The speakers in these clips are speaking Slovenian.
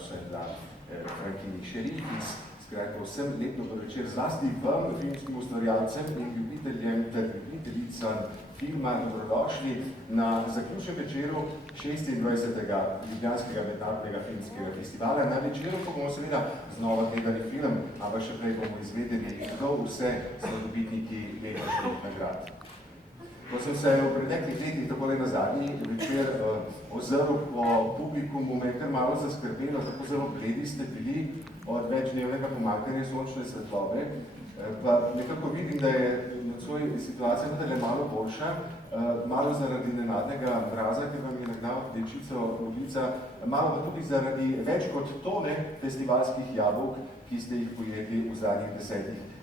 vse da Frankini Šerif. Skratka, vsem lep dober večer, zlasti vam, filmskim ustvarjalcem in ljubiteljem ter ljubiteljicam filma, dobrodošli na zaključnem večeru 26. Ljubljanskega mednarodnega filmskega festivala. Na večeru pa bomo seveda znova gledali film, ampak še prej bomo izvedeli, kdo vse so dobitniki letošnjih nagrad. Ko sem se v preteklih letih takole na zadnji večer ozrl po publikumu, me je kar malo zaskrbelo, tako zelo bledi ste bili od večdnevnega pomanjkanja sončne svetlobe. Pa nekako vidim, da je nocoj situacija vendarle malo boljša, malo zaradi nenadnega mraza, ker vam je nagnal dečico ulica, malo pa tudi zaradi več kot tone festivalskih jabolk, ki ste jih pojedli v zadnjih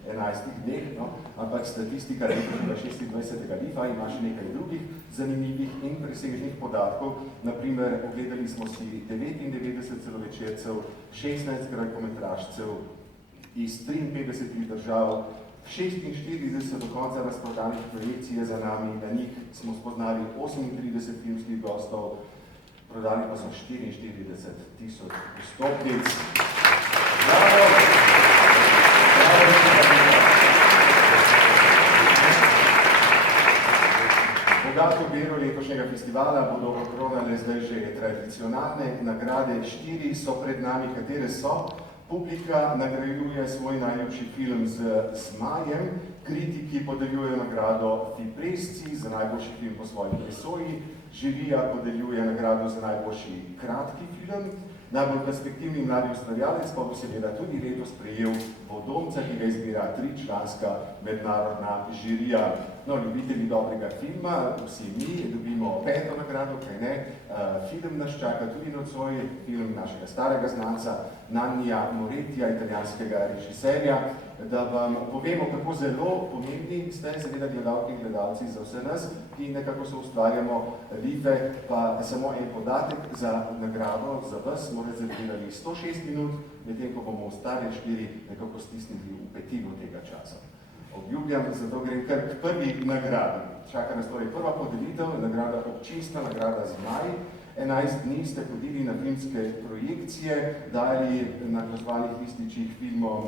11 dneh, no? Ampak statistika letošnjega 26. Lifa ima še nekaj drugih zanimivih in presežnih podatkov. Naprimer, ogledali smo si 99 celovečercev, 16 kratkometražcev iz 53 držav, 46 do konca razprodanih projekcij je za nami, na njih smo spoznali 38 filmskih gostov, prodali pa so 44,000 vstopnic. Bravo! Bogato bero letošnjega festivala bodo okronale zdaj že tradicionalne nagrade. 4 so pred nami, katere so. Publika nagrajuje svoj najljubši film z Zmajem, kritiki podeljujejo nagrado Fipresci za najboljši film po svoji presoji, žirija podeljuje nagrado za najboljši kratki film, najbolj perspektivni mladi ustvarjalec pa bo seveda tudi letos prejel Vodomca, ki ga izbira 3-članska mednarodna žirija. No, ljubitelji dobrega filma, vsi mi dobimo 5. nagrado, kaj ne. Film nas čaka tudi nocoj, film našega starega znanca Nannija Morettija, italijanskega režiserja. Da vam povemo, kako zelo pomembni ste seveda gledalke in gledalci za vse nas, ki nekako se ustvarjamo Life, pa samo en podatek za nagrado za vas, smo rezervirali 106 minut, medtem ko bomo ostale 4 nekako stisnili v petino tega časa. Obljubljam, zato grem kar k prvi nagradi. Čaka nas torej prva podelitev, nagrada občinstva, nagrada Zmaj. 11 dni ste hodili na filmske projekcije, dali na glasovanih lističih filmom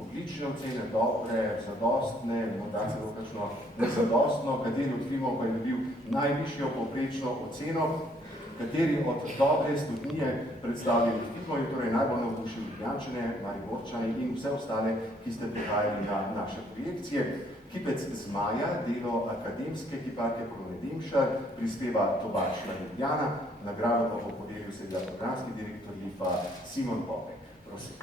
odlične ocene, dobre, zadostne, morda celo kakšno nezadostno, kateri od filmov pa je dobil najvišjo povprečno oceno, kateri od dobre stotnije predstavljeni filmov je torej najbolj navdušil Ljubljančane, Mariborčane in vse ostale, ki ste prihajali na naše projekcije. Kipec Zmaja, delo akademske kiparke Polone Demšar, prispeva Tobačna Ljubljana, nagrado pa bo podelil seveda programski direktor Lifa Simon Popek. Prosim.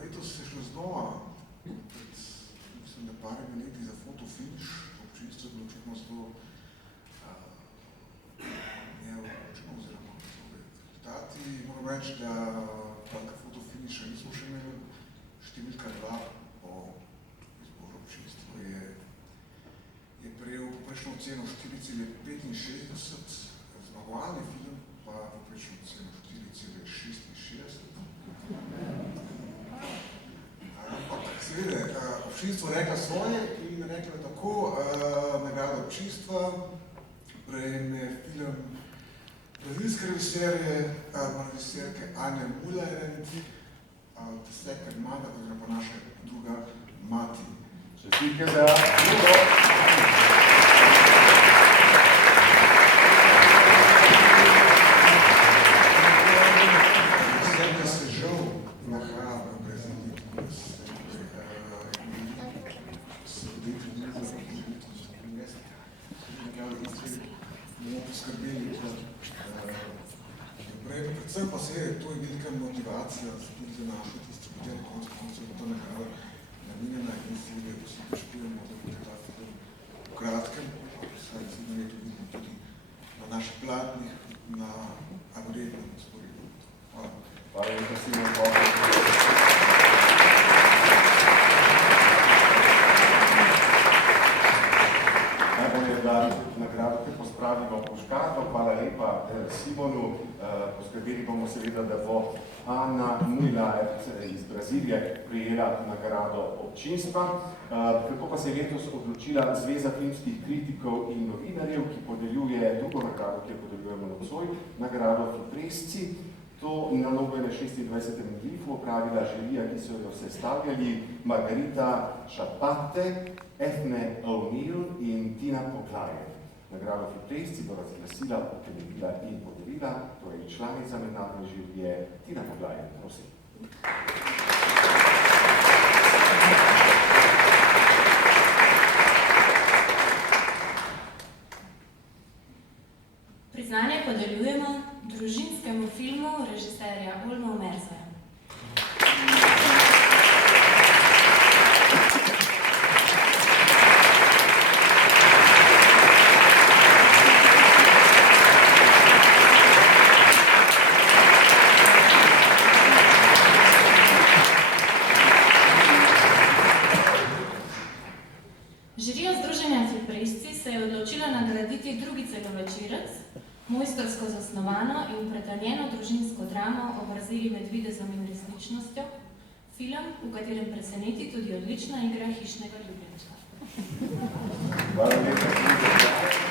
Letos se šlo znova, mislim, da parimi leti za fotofiniš, občinstvo je bilo očitno zelo neodločno oziroma rezultati. Moram reči, da taka fotofiniša nismo še imeli. Številka 2 po izboru občinstva je prejel poprečno oceno 4,65, zmagovalni film pa poprečno oceno 4,66. Ampak seveda, občinstvo rekla svoje in rekla tako, nagrada občinstva prejme film brazilske režiserke Ane Mullerent, The Second Mother, oziroma pa naša druga mati. Čestitke za drugo. Režiserka se žal nahaja v Braziliji, bomo poskrbeli naprej. Predvsem pa se je, to je velika motivacija tudi za našo distribucijo, na koncu koncev je to nagrada namenjena in seveda vsi pričakujemo, da bo ta film v kratkem, vsaj sedem let vidimo tudi na naših platnih, na abrednem sporedu. Hvala. Hvala lepa, Simon Popek. Najbolje, da nagrado te pospravimo po škarto. Hvala lepa Simonu, poskrbeli bomo seveda, da bo Ana Mujlaert iz Brazilije prijela nagrado občinstva. Kako pa se je letos odločila Zveza filmskih kritikov in novinarjev, ki podeljuje drugo nagrado, ki jo podeljujemo nocoj, nagrado Fipresci. To nalogo je na 26. Glifu opravila žirija, ki so jo sestavljali Margarita Šapate, Ethne O'Neill in Tina Poglajev. Nagrado Fipresci bo razglasila, utemeljila in podelila, torej članica mednarodne žirije Tina Poglajev. Prosim. Priznanje podeljujemo družinskemu filmu režiserja Olmo Merza. Žirija Združenja Fipresci se je odločila nagraditi drugi celovečerec, mojstrsko zasnovano in pretanjeno družinsko dramo o vrzeli med videzom in resničnostjo, film, v katerem preseneti tudi odlična igra hišnega ljubljenčka. Hvala lepa.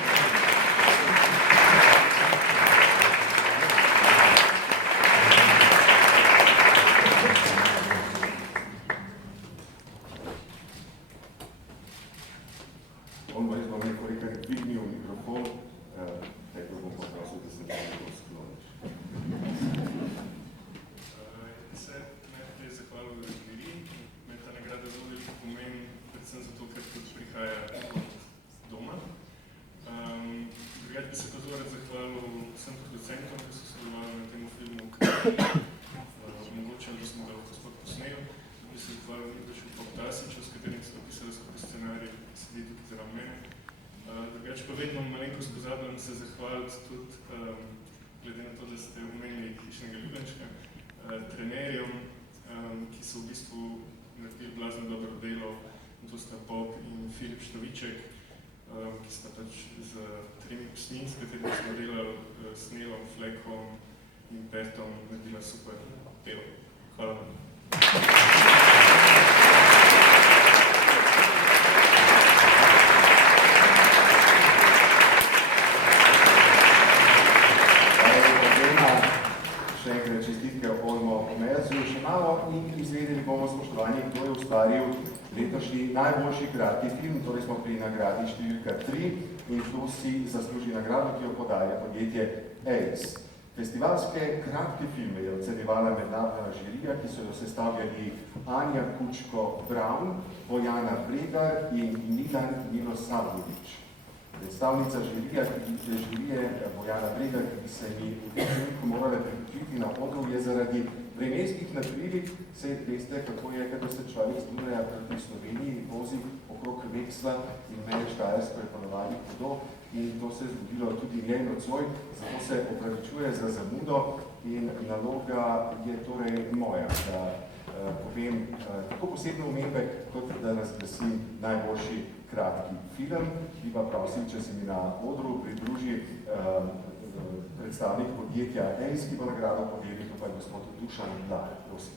se zahvaliti tudi, glede na to, da ste omenili hišnega ljubljenčka, trenerjem, ki so v bistvu naredili blazno dobro delo, to sta Bob in Filip Štoviček, ki sta pač z 3 psmi, s katerimi smo delali, s Nelom, Flekom in Bertom, naredila super delo. Hvala vam. Še enkrat čestitke Olmo Merzu še malo in izvedeli bomo, spoštovani, kdo je ustvaril letošnji najboljši kratki film, torej smo pri nagradi številka 3 in kdo si zasluži nagrado, ki jo podaja podjetje AIDS. Festivalske kratke filme je ocenjevala mednarodna žirija, ki so jo sestavljali Anja Kučko-Braun, Bojana Bregar in Milan Milosavljević. Predstavnica žirije Bojana Bregar, ki se mi v tem trenutku morala priključiti na odru, je zaradi vremenskih nadprilih, se veste, kako je, kada se človek studeja proti Sloveniji, vozi okrog Veksla in mene Štajersko je ponovadi hudo in to se je zgodilo tudi njej nocoj, zato se opravičuje za zamudo in naloga je torej moja, da povem tako posebne omembe, kot da razglasim najboljši kratki film. Bi pa prosim, če se mi na odru pridruži predstavnik podjetja AIDS, ki bo nagrado podelil, to pa je gospod Dušan Mlade. Prosim.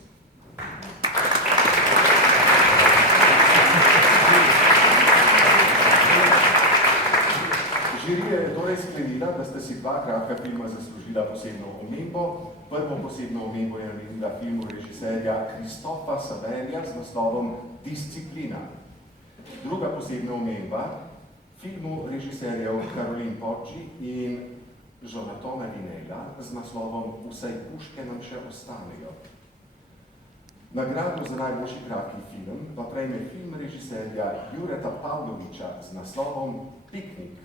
Žirija je torej sklenila, da ste si 2 kratka filma zaslužila posebno omembo. Prvo posebno omembo je namenila filmu režiserja Kristofa Savelja z naslovom Disciplina. Druga posebna omemba filmu režiserjev Karolin Porči in Jonatana Vinela z naslovom Vsaj puške nam še ostanejo. Nagrado za najboljši kratki film pa prejme film režiserja Jureta Pavloviča z naslovom Piknik.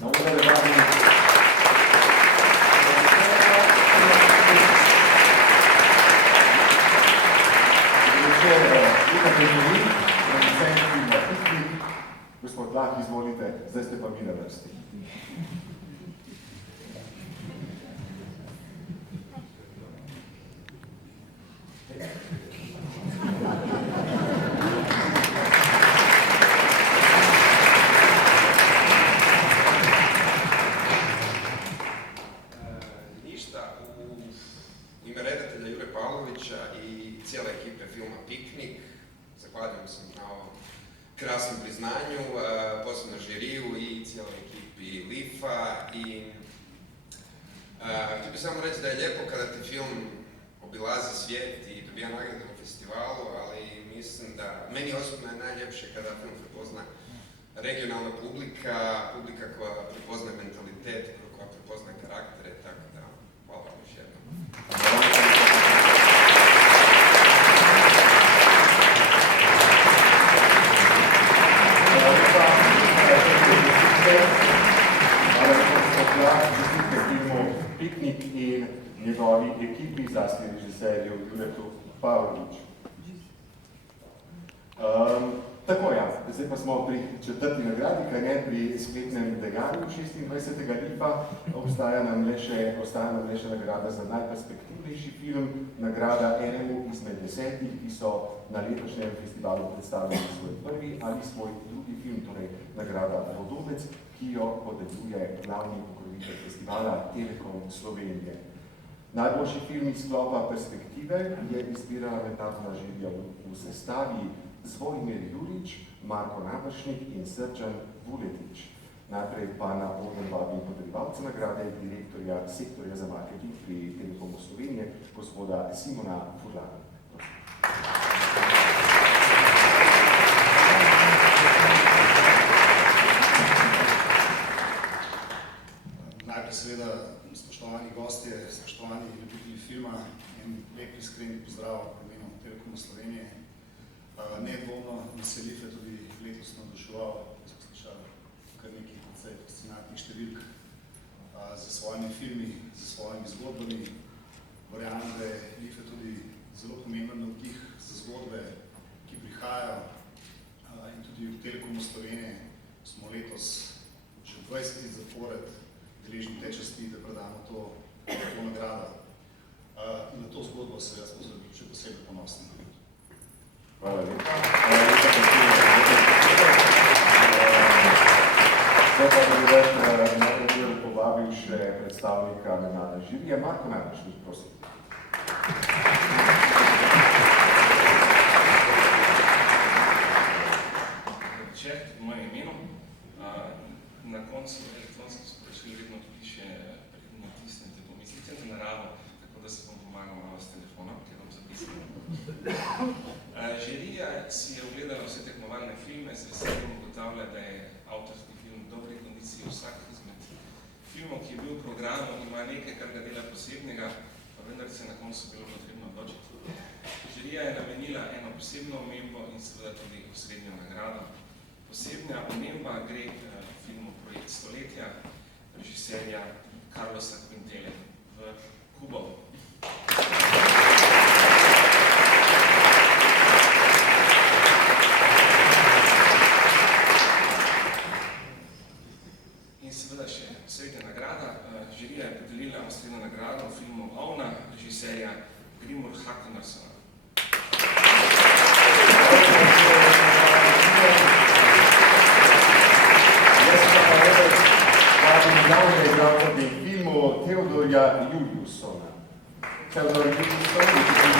Na udarevanju gospod Lah, izvolite, zdaj ste pa mi na vrsti. Ništa, zahvaljujem se na ovom krasnom priznanju, posebno žiriju i cijeloj ekipi LIFA i htio bih samo reći da je lijepo kada ti film obilazi svijet i dobija nagrade na festivalu, ali mislim da meni osobno je najljepše kada film prepozna regionalna publika koja prepoznaje mentalitet, koja prepoznaje karaktere, tako da hvala vam još jednom. Piknik in njegovi ekipi, zlasti režiserju Juretu Pavloviču. Tako ja, zdaj pa smo pri četrti nagradi, kaj ne pri sklepnem dejanju 26. lipa. Ostaja nam le še nagrada za najperspektivnejši film, nagrada enemu izmed 10, ki so na letošnjem festivalu predstavili svoj prvi ali svoj drugi film, torej nagrada Vodovec, ki jo podeljuje glavni pokrovitelj festivala Telekom Slovenije. Najboljši film iz sklopa Perspektive je izbirala mednarodna žirija v sestavi Zvonimir Jurič, Marko Navršnik in Srđan Vuletič. Najprej pa na odr vabim podeljevalca nagrade direktorja sektorja za marketing pri Telekomu Slovenije, gospoda Simona Furlana. Najprej seveda spoštovani gostje, spoštovani ljubitelji filma, en lep iskren pozdrav v imenu Telekomu Slovenije. Nedvomno veseli se tudi letos navduševal, da smo slišali kar nekaj precej fascinantnih številk za svojimi filmi, za svojimi zgodbami. Verjamem, da je Life tudi zelo pomemben navdih za zgodbe, ki prihajajo in tudi v Telekomu Slovenije smo letos že 20 let zapored deležni te časti, da predamo to nagrado. Na to zgodbo se jaz še posebej ponosen. Hvala lepa. Zdaj pa bi najbolj povabil še predstavnika mednarodne žirije, Marko Navršnik, prosim. Večer, v mojem imenu. Na koncu elektronskih sporočil vedno piše natisnite pomislite na naravo, tako da se bom pomagal malo s telefonom, ker bom zapisal. Žirija si je ogledala vse tekmovalne filme, z veseljem ugotavlja, da je avtorski film v dobri kondiciji. Vsak izmed filmov, ki je bil v programu, ima nekaj, kar ga dela posebnega, pa vendar se na koncu bilo potrebno odločiti. Žirija je namenila eno posebno omembo in seveda tudi osrednjo nagrado. Posebna omemba gre filmu Projekt stoletja, režiserja Carlosa Quintele v Kubo. In seveda še osrednja nagrada. Žirija je podelila osrednjo nagrado v filmu Ovna, režiserja Grimur Hakonarsona. Glavne igralce v filmu Teodorja Juliusona. Teodor Juliuson je tudi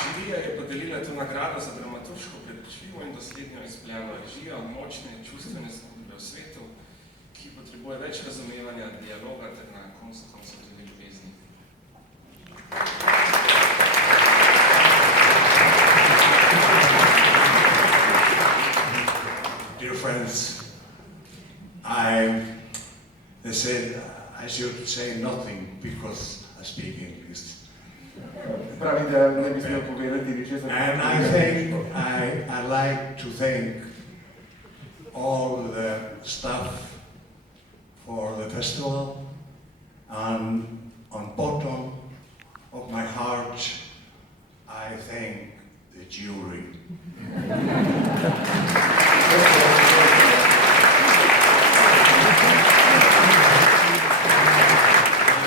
Žirija je podelila to nagrado za dramaturško prepričljivo in doslednjo izpeljano režijo močne čustvene zgodbe v svetu, ki potrebuje več razumevanja, dialoga ter na koncu tudi ljubezni. Dear friends, they said I should say nothing because I speak English. Pravi, da ne bi smel povedati ničesar. And I think I like to thank all the staff for the festival, and on bottom of my heart I thank the jury.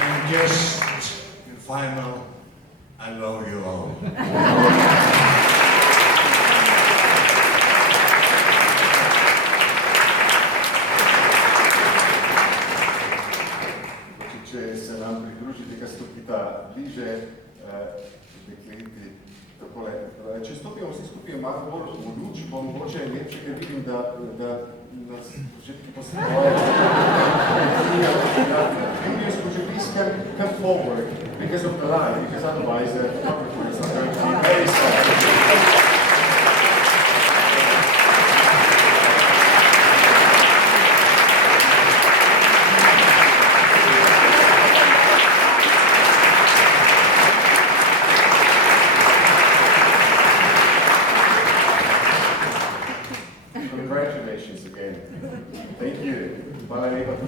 And just in final, I love you all. dekleti. Takole, če stopimo vsi skupaj malo bolj v luč, bo mogoče lepše, ker vidim, da nas začetki posledujejo. Can you just put your please come forward because of the light, because otherwise